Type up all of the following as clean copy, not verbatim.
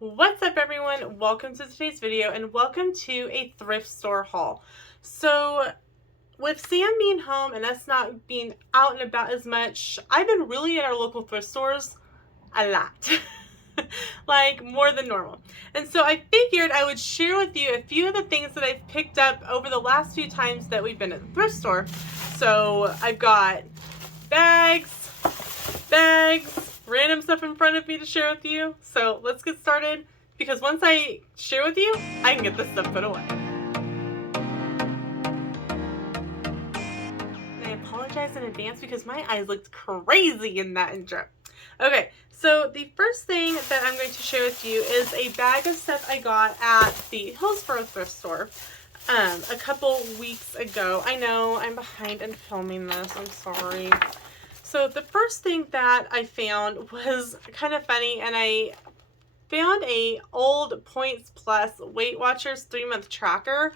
What's up, everyone? Welcome to today's video and welcome to a thrift store haul. So with Sam being home and us not being out and about as much, I've been really at our local thrift stores a lot. Like more than normal. And so I figured I would share with you a few of the things that I've picked up over the last few times that we've been at the thrift store. So I've got bags, random stuff in front of me to share with you. So let's get started, because once I share with you, I can get this stuff put away. And I apologize in advance because my eyes looked crazy in that intro. Okay, so the first thing that I'm going to share with you is a bag of stuff I got at the Hillsborough thrift store a couple weeks ago. I know I'm behind in filming this, I'm sorry. So the first thing that I found was kind of funny, and I found a old Points Plus Weight Watchers 3-month tracker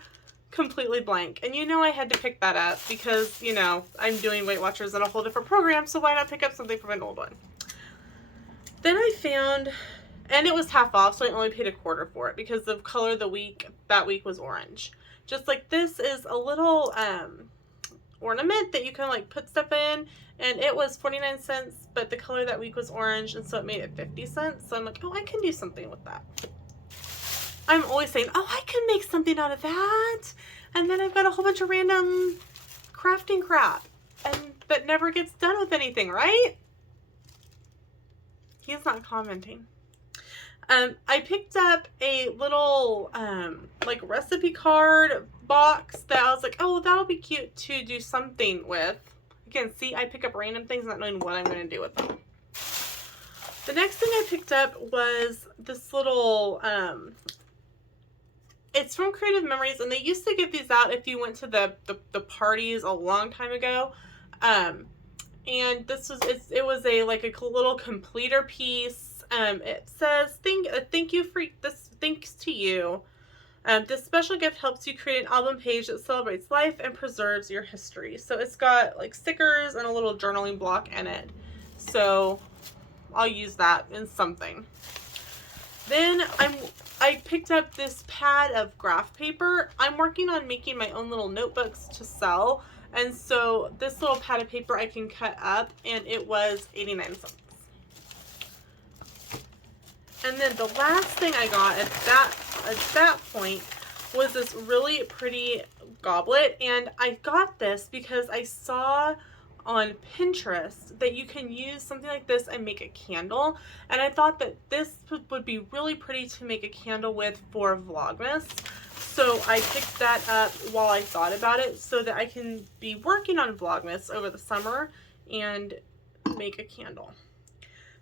completely blank. And you know I had to pick that up because, you know, I'm doing Weight Watchers in a whole different program, so why not pick up something from an old one? Then I found, and it was half off, so I only paid $1/4 for it because the color of the week that week was orange. Just like this is a little ornament that you can like put stuff in, and it was 49 cents, but the color that week was orange, and so it made it 50 cents. So I'm like, oh, I can do something with that. I'm always saying, oh, I can make something out of that. And then I've got a whole bunch of random crafting crap, and that never gets done with anything, right? He's not commenting. I picked up a little like recipe card box that I was like, oh, that'll be cute to do something with. Again, see, I pick up random things not knowing what I'm going to do with them. The next thing I picked up was this little, it's from Creative Memories, and they used to give these out if you went to the parties a long time ago. And this was, it was a like a little completer piece. It says, thank you for this, thanks to you. This special gift helps you create an album page that celebrates life and preserves your history. So it's got like stickers and a little journaling block in it. So I'll use that in something. Then I picked up this pad of graph paper. I'm working on making my own little notebooks to sell. And so this little pad of paper I can cut up, and it was 89 cents. And then the last thing I got at that point was this really pretty goblet. And I got this because I saw on Pinterest that you can use something like this and make a candle. And I thought that this would be really pretty to make a candle with for Vlogmas. So I picked that up while I thought about it so that I can be working on Vlogmas over the summer and make a candle.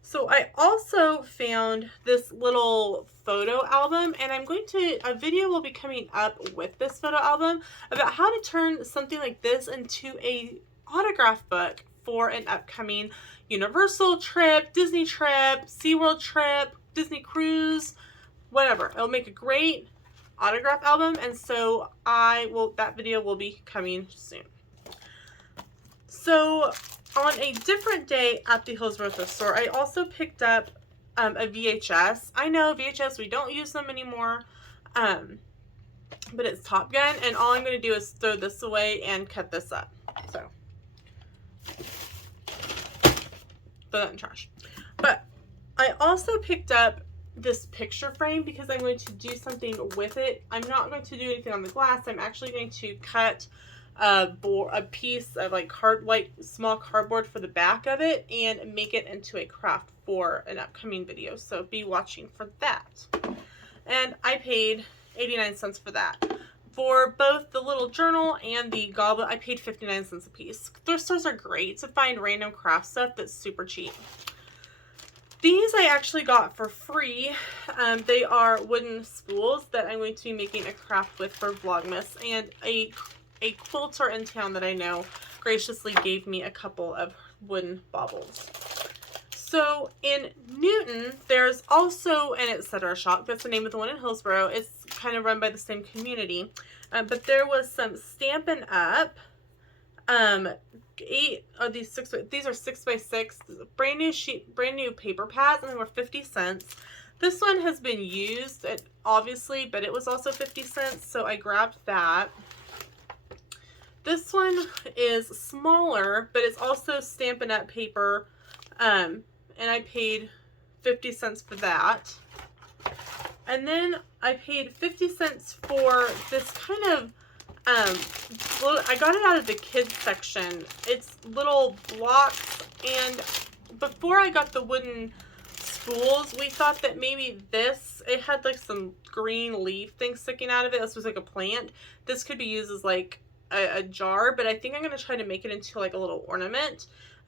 So I also found this little photo album, and a video will be coming up with this photo album about how to turn something like this into a autograph book for an upcoming Universal trip, Disney trip, SeaWorld trip, Disney cruise, whatever. It'll make a great autograph album, and so that video will be coming soon. So on a different day at the Hillsborough thrift store, I also picked up a VHS. I know VHS, we don't use them anymore, but it's Top Gun, and all I'm going to do is throw this away and cut this up. So throw that in trash. But I also picked up this picture frame because I'm going to do something with it. I'm not going to do anything on the glass. I'm actually going to cut a piece of like small cardboard for the back of it and make it into a craft for an upcoming video. So be watching for that. And I paid 89 cents for that. For both the little journal and the goblet, I paid 59 cents a piece. Thrift stores are great to find random craft stuff that's super cheap. These I actually got for free. They are wooden spools that I'm going to be making a craft with for Vlogmas, and a quilter in town that I know graciously gave me a couple of wooden baubles. So in Newton, there's also an Etc. shop. That's the name of the one in Hillsborough. It's kind of run by the same community. But there was some Stampin' Up! These are 6x6 brand new paper pads, and they were 50 cents. This one has been used, obviously, but it was also 50 cents, so I grabbed that. This one is smaller, but it's also Stampin' Up! Paper, and I paid 50 cents for that. And then I paid 50 cents for this kind of, I got it out of the kids section. It's little blocks, and before I got the wooden spools, we thought that maybe it had like some green leaf thing sticking out of it. This was like a plant. This could be used as like a jar, but I think I'm going to try to make it into like a little ornament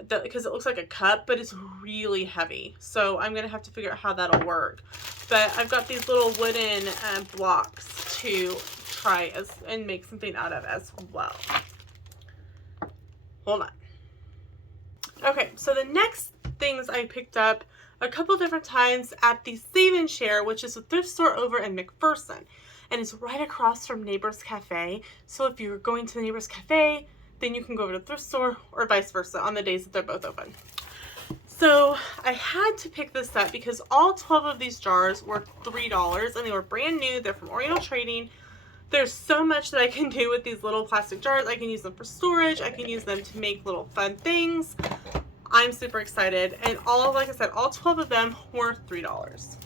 because it looks like a cup, but it's really heavy. So I'm going to have to figure out how that'll work. But I've got these little wooden blocks to try and make something out of as well. Hold on. Okay, so the next things I picked up a couple different times at the Save and Share, which is a thrift store over in McPherson. And it's right across from Neighbor's Cafe. So if you're going to the Neighbor's Cafe, then you can go over to the thrift store or vice versa on the days that they're both open. So I had to pick this up because all 12 of these jars were $3 and they were brand new. They're from Oriental Trading. There's so much that I can do with these little plastic jars. I can use them for storage. I can use them to make little fun things. I'm super excited. And like I said, all 12 of them were $3.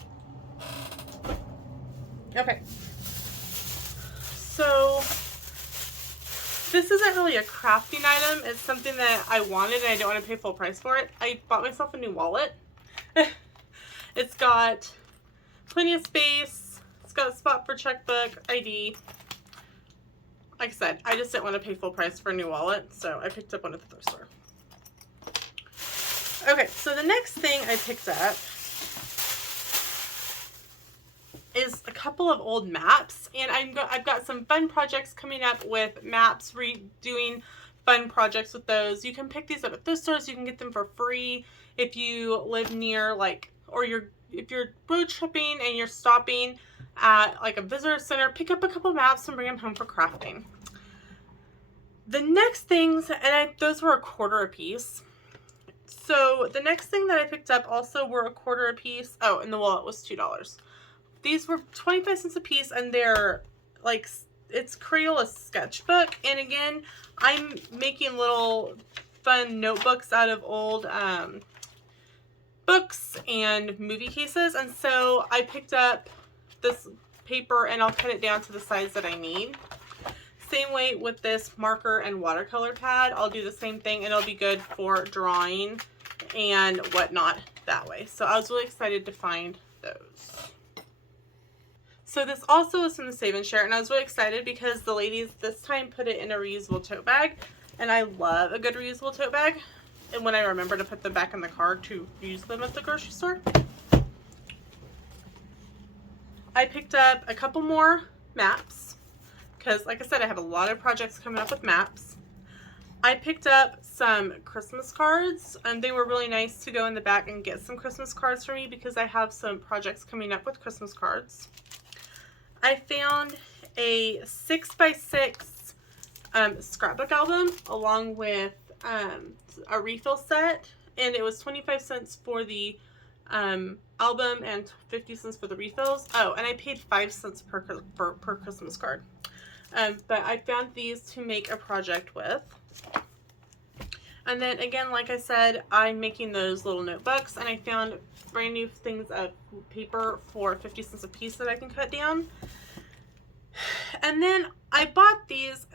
Okay. So this isn't really a crafting item. It's something that I wanted and I don't want to pay full price for it. I bought myself a new wallet. It's got plenty of space. It's got a spot for checkbook, ID. Like I said, I just didn't want to pay full price for a new wallet, so I picked up one at the thrift store. Okay, so the next thing I picked up is a couple of old maps, and I've got some fun projects coming up with maps, redoing fun projects with those. You can pick these up at thrift stores. You can get them for free if you live near, like, or if you're road tripping and you're stopping at like a visitor center, pick up a couple maps and bring them home for crafting. The next things, and those were $1 a piece. So the next thing that I picked up also were $1 a piece. Oh, and the wallet was $2. These were 25 cents a piece, and they're like, it's Crayola sketchbook. And again, I'm making little fun notebooks out of old books and movie cases. And so I picked up this paper and I'll cut it down to the size that I need. Same way with this marker and watercolor pad. I'll do the same thing and it'll be good for drawing and whatnot that way. So I was really excited to find those. So this also is from the Save and Share, and I was really excited because the ladies this time put it in a reusable tote bag, and I love a good reusable tote bag. And when I remember to put them back in the car to use them at the grocery store. I picked up a couple more maps because, like I said, I have a lot of projects coming up with maps. I picked up some Christmas cards, and they were really nice to go in the back and get some Christmas cards for me because I have some projects coming up with Christmas cards. I found a 6x6 scrapbook album along with a refill set, and it was 25 cents for the album and 50 cents for the refills. Oh, and I paid 5 cents per Christmas card. But I found these to make a project with. And then again, like I said, I'm making those little notebooks, and I found brand new things of paper for 50 cents a piece that I can cut down. And then I bought these,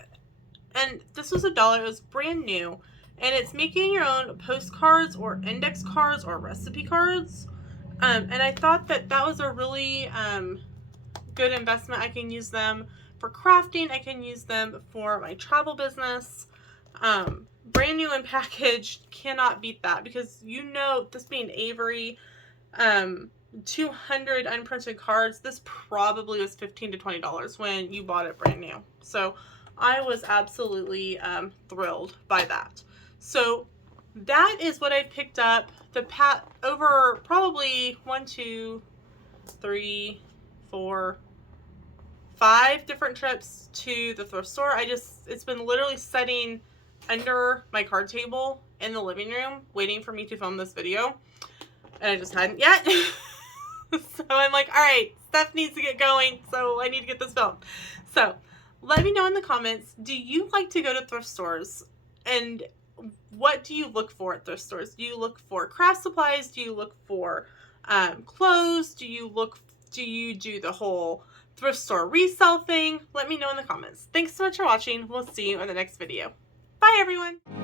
and this was $1. It was brand new, and it's making your own postcards or index cards or recipe cards. And I thought that that was a really good investment. I can use them for crafting. I can use them for my travel business. Brand new and packaged, cannot beat that because, you know, this being Avery, 200 unprinted cards, this probably was $15 to $20 when you bought it brand new. So I was absolutely thrilled by that. So that is what I picked up over probably 1, 2, 3, 4, 5 different trips to the thrift store. It's been literally sitting under my card table in the living room waiting for me to film this video, and I just hadn't yet. So I'm like, all right, stuff needs to get going, so I need to get this filmed. So let me know in the comments, do you like to go to thrift stores? And what do you look for at thrift stores? Do you look for craft supplies? Do you look for clothes? Do you do the whole thrift store resale thing? Let me know in the comments. Thanks so much for watching. We'll see you in the next video. Bye, everyone.